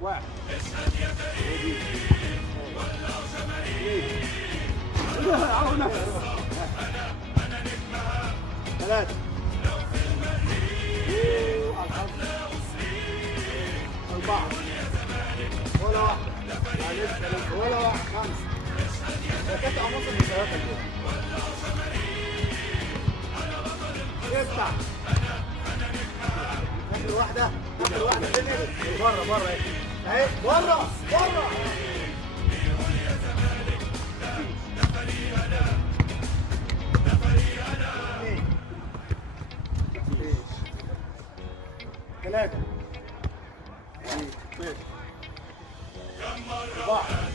واحد. ثلاثة. أربعة. ولا واحد. ولا واحد. خمسة. كانت عناصر مسيرات اليوم. ستة. آخر واحدة. آخر واحدة فين ايه؟ بره بره ايه؟ اهي بره بره. ثلاثة. ماشي. أربعة.